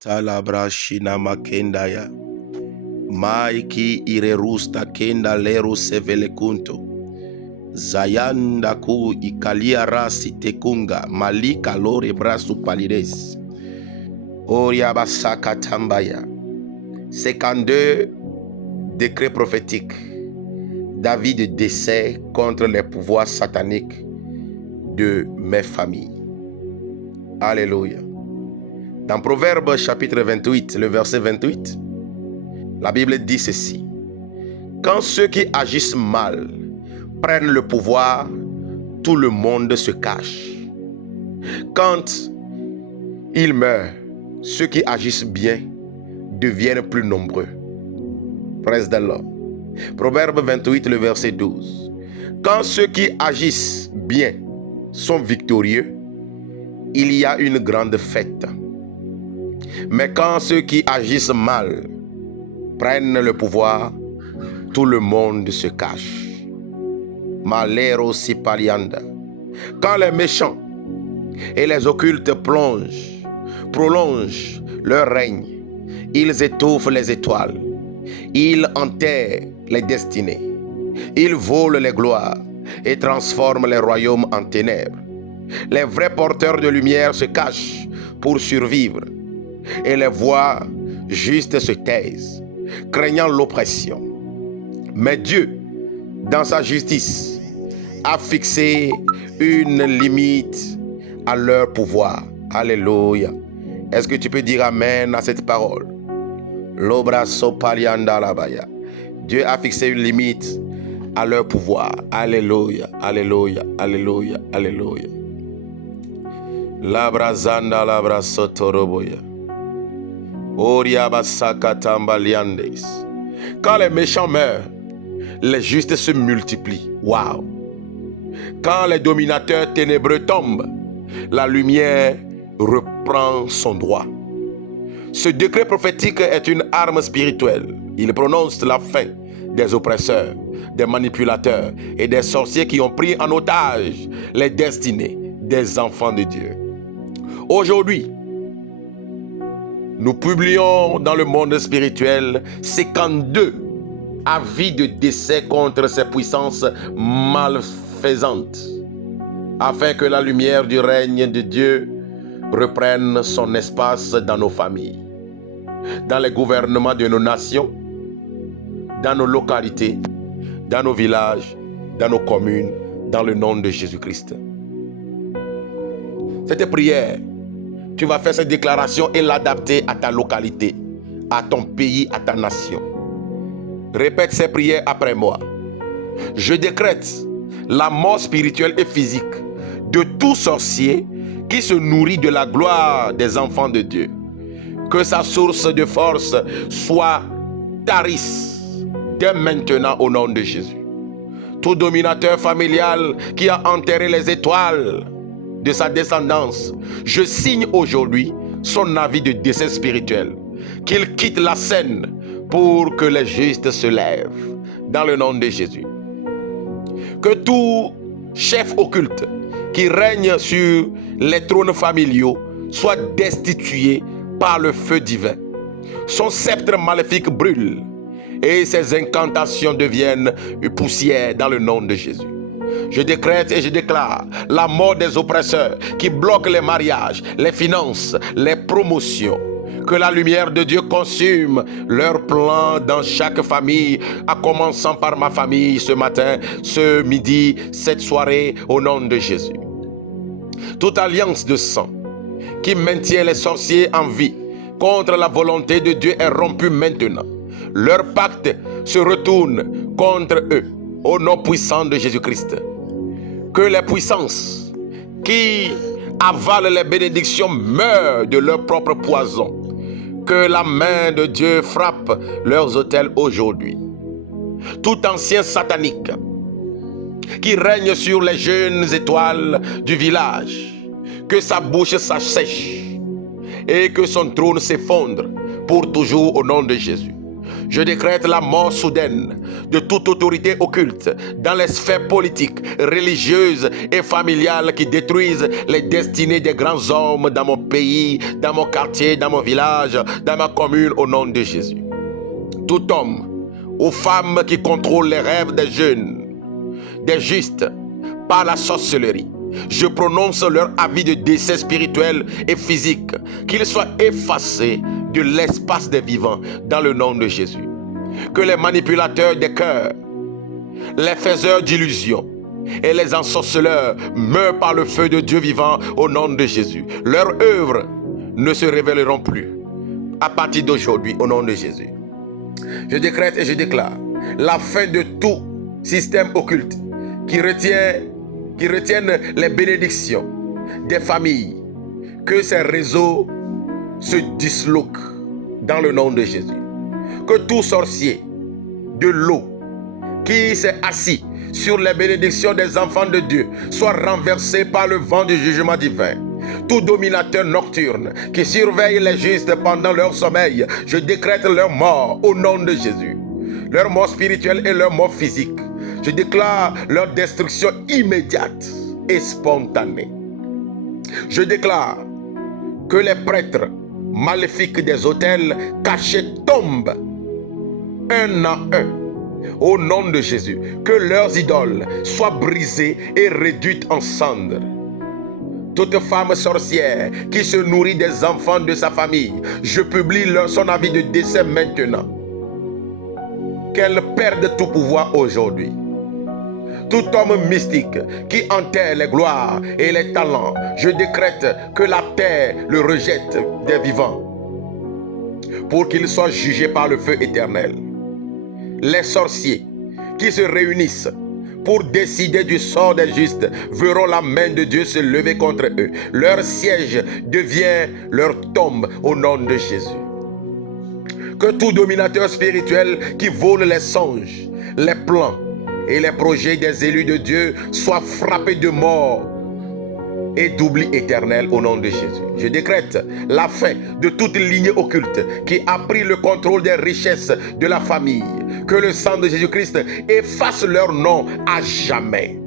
Talabrashina makendaya. Maiki irerusta kenda lero sevele kunto. Zayanda ku ikalia rasi tekunga malika lore brasu palides. Oria basaka tambaya. 52 décrets prophétiques. D'avis de décès contre les pouvoirs sataniques de mes familles. Alléluia. Dans Proverbes chapitre 28, le verset 28, la Bible dit ceci. Quand ceux qui agissent mal prennent le pouvoir, tout le monde se cache. Quand ils meurent, ceux qui agissent bien deviennent plus nombreux. Praise the Lord. Proverbe 28, le verset 12. Quand ceux qui agissent bien sont victorieux, il y a une grande fête. Mais quand ceux qui agissent mal prennent le pouvoir, tout le monde se cache. Malero si palianda. Quand les méchants et les occultes prolongent leur règne, ils étouffent les étoiles, ils enterrent les destinées, ils volent les gloires et transforment les royaumes en ténèbres. Les vrais porteurs de lumière se cachent pour survivre et les voix justes se taisent, craignant l'oppression. Mais Dieu, dans sa justice, a fixé une limite à leur pouvoir. Alléluia. Est-ce que tu peux dire Amen à cette parole? L'obraso palianda labaya. Dieu a fixé une limite à leur pouvoir. Alléluia, alléluia, alléluia, alléluia. Labrazanda labrazotoroboya. Oria basaka tambaliandes. Quand les méchants meurent, les justes se multiplient. Waouh! Quand les dominateurs ténébreux tombent, la lumière reprend son droit. Ce décret prophétique est une arme spirituelle. Il prononce la fin des oppresseurs, des manipulateurs et des sorciers qui ont pris en otage les destinées des enfants de Dieu. Aujourd'hui, nous publions dans le monde spirituel 52 avis de décès contre ces puissances malfaisantes, afin que la lumière du règne de Dieu reprenne son espace dans nos familles, dans les gouvernements de nos nations, dans nos localités, dans nos villages, dans nos communes, dans le nom de Jésus-Christ. Cette prière, tu vas faire cette déclaration et l'adapter à ta localité, à ton pays, à ta nation. Répète ces prières après moi. Je décrète la mort spirituelle et physique de tout sorcier qui se nourrit de la gloire des enfants de Dieu. Que sa source de force soit tarisse dès maintenant au nom de Jésus. Tout dominateur familial qui a enterré les étoiles de sa descendance, je signe aujourd'hui son avis de décès spirituel. Qu'il quitte la scène pour que les justes se lèvent dans le nom de Jésus. Que tout chef occulte qui règne sur les trônes familiaux soit destitué par le feu divin. Son sceptre maléfique brûle et ses incantations deviennent une poussière dans le nom de Jésus. Je décrète et je déclare la mort des oppresseurs qui bloquent les mariages, les finances, les promotions. Que la lumière de Dieu consume leurs plans dans chaque famille, à commençant par ma famille ce matin, ce midi, cette soirée, au nom de Jésus. Toute alliance de sang qui maintient les sorciers en vie contre la volonté de Dieu est rompue maintenant. Leur pacte se retourne contre eux, au nom puissant de Jésus-Christ. Que les puissances qui avalent les bénédictions meurent de leur propre poison. Que la main de Dieu frappe leurs autels aujourd'hui. Tout ancien satanique qui règne sur les jeunes étoiles du village, que sa bouche s'assèche et que son trône s'effondre pour toujours au nom de Jésus. Je décrète la mort soudaine de toute autorité occulte dans les sphères politiques, religieuses et familiales qui détruisent les destinées des grands hommes dans mon pays, dans mon quartier, dans mon village, dans ma commune, au nom de Jésus. Tout homme ou femme qui contrôle les rêves des jeunes, des justes, par la sorcellerie, je prononce leur avis de décès spirituel et physique, qu'ils soient effacés de l'espace des vivants dans le nom de Jésus. Que les manipulateurs des cœurs, les faiseurs d'illusions et les ensorceleurs meurent par le feu de Dieu vivant au nom de Jésus. Leurs œuvres ne se révéleront plus à partir d'aujourd'hui au nom de Jésus. Je décrète et je déclare la fin de tout système occulte qui retiennent les bénédictions des familles. Que ces réseaux se disloquent dans le nom de Jésus. Que tout sorcier de l'eau qui s'est assis sur les bénédictions des enfants de Dieu soit renversé par le vent du jugement divin. Tout dominateur nocturne qui surveille les justes pendant leur sommeil, je décrète leur mort au nom de Jésus. Leur mort spirituelle et leur mort physique. Je déclare leur destruction immédiate et spontanée. Je déclare que les prêtres maléfiques des autels cachés tombent un à un au nom de Jésus. Que leurs idoles soient brisées et réduites en cendres. Toute femme sorcière qui se nourrit des enfants de sa famille, je publie son avis de décès maintenant. Qu'elle perde tout pouvoir aujourd'hui. Tout homme mystique qui enterre les gloires et les talents, je décrète que la terre le rejette des vivants pour qu'il soit jugé par le feu éternel. Les sorciers qui se réunissent pour décider du sort des justes verront la main de Dieu se lever contre eux. Leur siège devient leur tombe au nom de Jésus. Que tout dominateur spirituel qui vole les songes, les plans et les projets des élus de Dieu soit frappé de mort et d'oubli éternel au nom de Jésus. Je décrète la fin de toute lignée occulte qui a pris le contrôle des richesses de la famille. Que le sang de Jésus-Christ efface leur nom à jamais.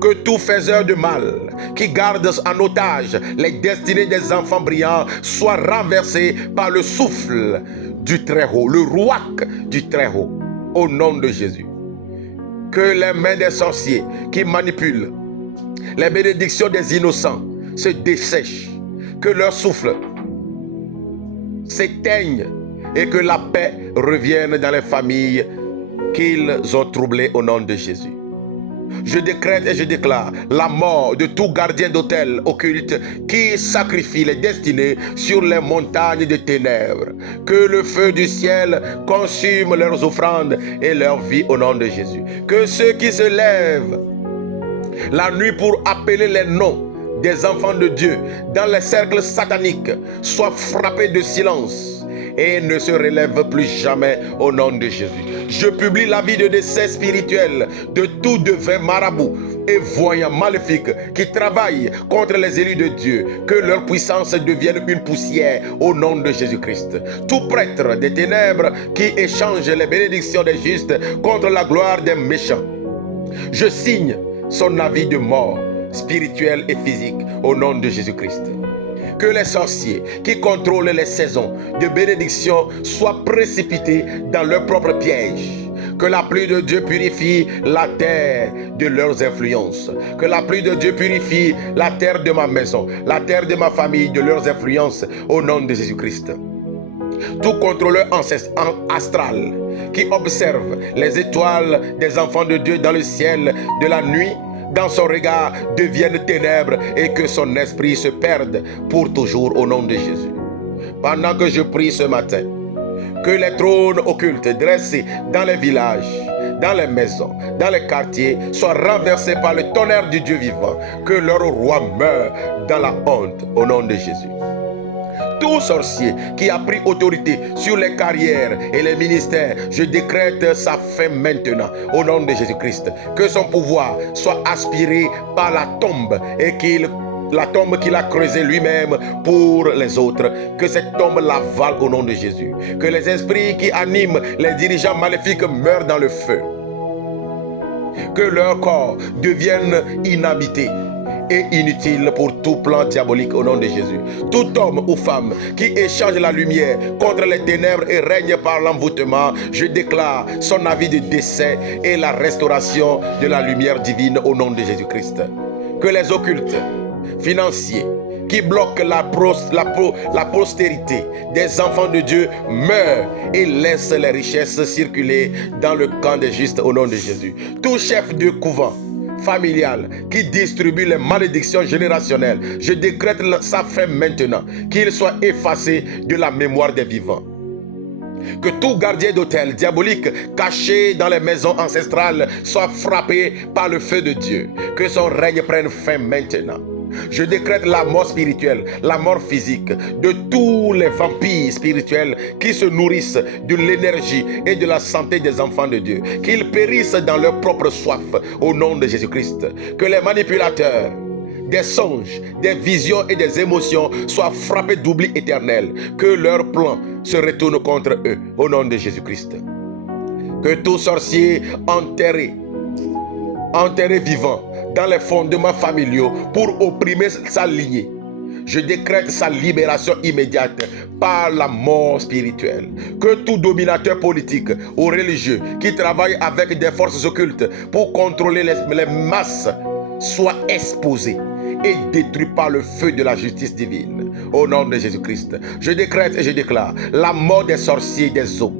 Que tout faiseur de mal qui garde en otage les destinées des enfants brillants soit renversé par le souffle du Très-Haut, le rouac du Très-Haut, au nom de Jésus. Que les mains des sorciers qui manipulent les bénédictions des innocents se dessèchent, que leur souffle s'éteigne et que la paix revienne dans les familles qu'ils ont troublées au nom de Jésus. Je décrète et je déclare la mort de tout gardien d'autel occulte qui sacrifie les destinées sur les montagnes de ténèbres. Que le feu du ciel consume leurs offrandes et leur vie au nom de Jésus. Que ceux qui se lèvent la nuit pour appeler les noms des enfants de Dieu dans les cercles sataniques soient frappés de silence et ne se relèvent plus jamais au nom de Jésus. Je publie l'avis de décès spirituel de tout devin marabout et voyant maléfique qui travaillent contre les élus de Dieu. Que leur puissance devienne une poussière au nom de Jésus-Christ. Tout prêtre des ténèbres qui échange les bénédictions des justes contre la gloire des méchants, je signe son avis de mort spirituelle et physique au nom de Jésus-Christ. Que les sorciers qui contrôlent les saisons de bénédiction soient précipités dans leur propre piège. Que la pluie de Dieu purifie la terre de leurs influences. Que la pluie de Dieu purifie la terre de ma maison, la terre de ma famille de leurs influences au nom de Jésus-Christ. Tout contrôleur astral qui observe les étoiles des enfants de Dieu dans le ciel de la nuit, dans son regard devienne ténèbres et que son esprit se perde pour toujours au nom de Jésus. Pendant que je prie ce matin, que les trônes occultes dressés dans les villages, dans les maisons, dans les quartiers soient renversés par le tonnerre du Dieu vivant. Que leur roi meure dans la honte au nom de Jésus. Tout sorcier qui a pris autorité sur les carrières et les ministères, je décrète sa fin maintenant au nom de Jésus-Christ. Que son pouvoir soit aspiré par la tombe et qu'il la tombe qu'il a creusée lui-même pour les autres, que cette tombe l'avale au nom de Jésus. Que les esprits qui animent les dirigeants maléfiques meurent dans le feu. Que leur corps devienne inhabité et inutile pour tout plan diabolique au nom de Jésus. Tout homme ou femme qui échange la lumière contre les ténèbres et règne par l'envoûtement, je déclare son avis de décès et la restauration de la lumière divine au nom de Jésus-Christ. Que les occultes financiers qui bloquent la postérité des enfants de Dieu meurent et laissent les richesses circuler dans le camp des justes au nom de Jésus. Tout chef de couvent familial qui distribue les malédictions générationnelles, je décrète sa fin maintenant, qu'il soit effacé de la mémoire des vivants. Que tout gardien d'autel diabolique caché dans les maisons ancestrales soit frappé par le feu de Dieu. Que son règne prenne fin maintenant. Je décrète la mort spirituelle, la mort physique de tous les vampires spirituels qui se nourrissent de l'énergie et de la santé des enfants de Dieu. Qu'ils périssent dans leur propre soif au nom de Jésus-Christ. Que les manipulateurs des songes, des visions et des émotions soient frappés d'oubli éternel. Que leurs plans se retournent contre eux au nom de Jésus-Christ. Que tout sorcier enterré vivant dans les fondements familiaux pour opprimer sa lignée, je décrète sa libération immédiate par la mort spirituelle. Que tout dominateur politique ou religieux qui travaille avec des forces occultes pour contrôler les masses soit exposé et détruit par le feu de la justice divine. Au nom de Jésus-Christ, je décrète et je déclare la mort des sorciers des eaux,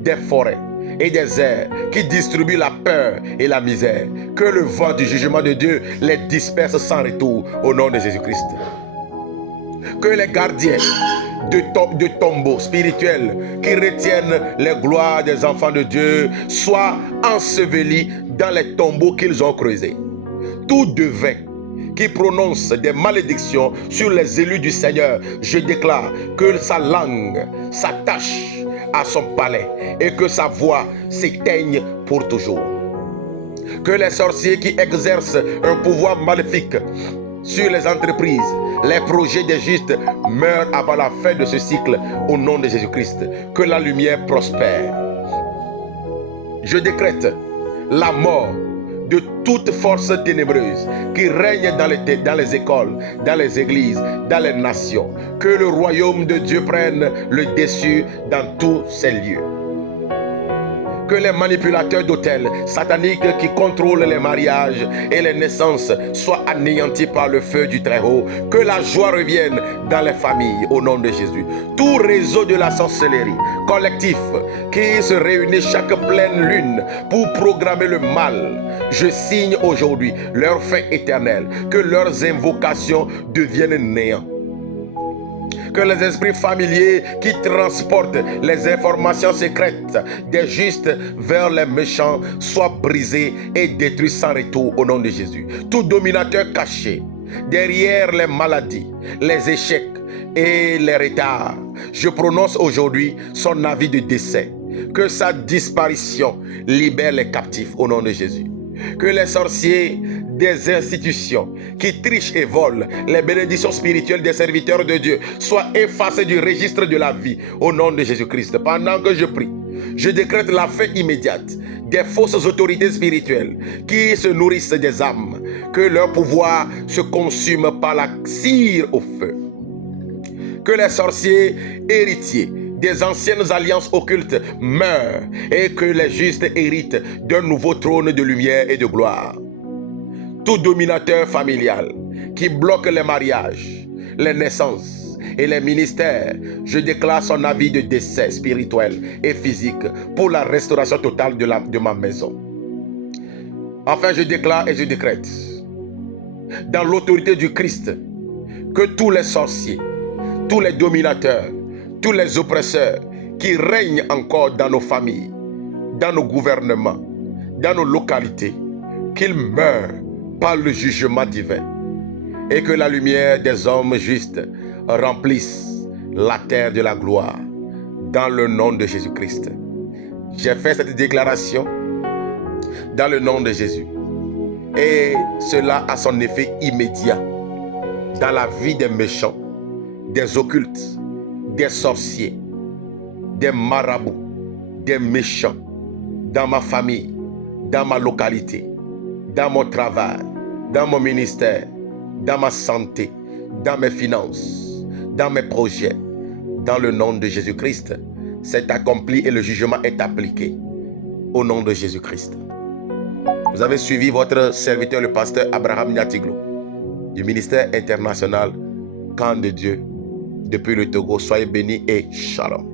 des forêts et des airs qui distribuent la peur et la misère. Que le vent du jugement de Dieu les disperse sans retour au nom de Jésus-Christ. Que les gardiens de tombeaux spirituels qui retiennent les gloires des enfants de Dieu soient ensevelis dans les tombeaux qu'ils ont creusés. Tout devin qui prononce des malédictions sur les élus du Seigneur, je déclare que sa langue s'attache à son palais et que sa voix s'éteigne pour toujours. Que les sorciers qui exercent un pouvoir maléfique sur les entreprises, les projets des justes meurent avant la fin de ce cycle au nom de Jésus-Christ. Que la lumière prospère. Je décrète la mort de toute force ténébreuse qui règne dans les écoles, dans les églises, dans les nations. Que le royaume de Dieu prenne le dessus dans tous ces lieux. Que les manipulateurs d'autels sataniques qui contrôlent les mariages et les naissances soient anéantis par le feu du Très-Haut. Que la joie revienne dans les familles au nom de Jésus. Tout réseau de la sorcellerie collectif qui se réunit chaque pleine lune pour programmer le mal, je signe aujourd'hui leur fin éternelle. Que leurs invocations deviennent néant. Que les esprits familiers qui transportent les informations secrètes des justes vers les méchants soient brisés et détruits sans retour au nom de Jésus. Tout dominateur caché derrière les maladies, les échecs et les retards, je prononce aujourd'hui son avis de décès. Que sa disparition libère les captifs au nom de Jésus. Que les sorciers des institutions qui trichent et volent les bénédictions spirituelles des serviteurs de Dieu soient effacés du registre de la vie au nom de Jésus-Christ. Pendant que je prie, je décrète la fin immédiate des fausses autorités spirituelles qui se nourrissent des âmes. Que leur pouvoir se consume par la cire au feu. Que les sorciers héritiers des anciennes alliances occultes meurent et que les justes héritent d'un nouveau trône de lumière et de gloire. Tout dominateur familial qui bloque les mariages, les naissances et les ministères, je déclare son avis de décès spirituel et physique pour la restauration totale de ma maison. Enfin, je déclare et je décrète, dans l'autorité du Christ, que tous les sorciers, tous les dominateurs, tous les oppresseurs qui règnent encore dans nos familles, dans nos gouvernements, dans nos localités, qu'ils meurent par le jugement divin et que la lumière des hommes justes remplisse la terre de la gloire dans le nom de Jésus-Christ. J'ai fait cette déclaration dans le nom de Jésus et cela a son effet immédiat dans la vie des méchants, des occultes, des sorciers, des marabouts, des méchants, dans ma famille, dans ma localité, dans mon travail, dans mon ministère, dans ma santé, dans mes finances, dans mes projets. Dans le nom de Jésus-Christ, c'est accompli et le jugement est appliqué. Au nom de Jésus-Christ. Vous avez suivi votre serviteur, le pasteur Abraham Niatiglo, du ministère international Camp de Dieu, depuis le Togo. Soyez bénis et shalom.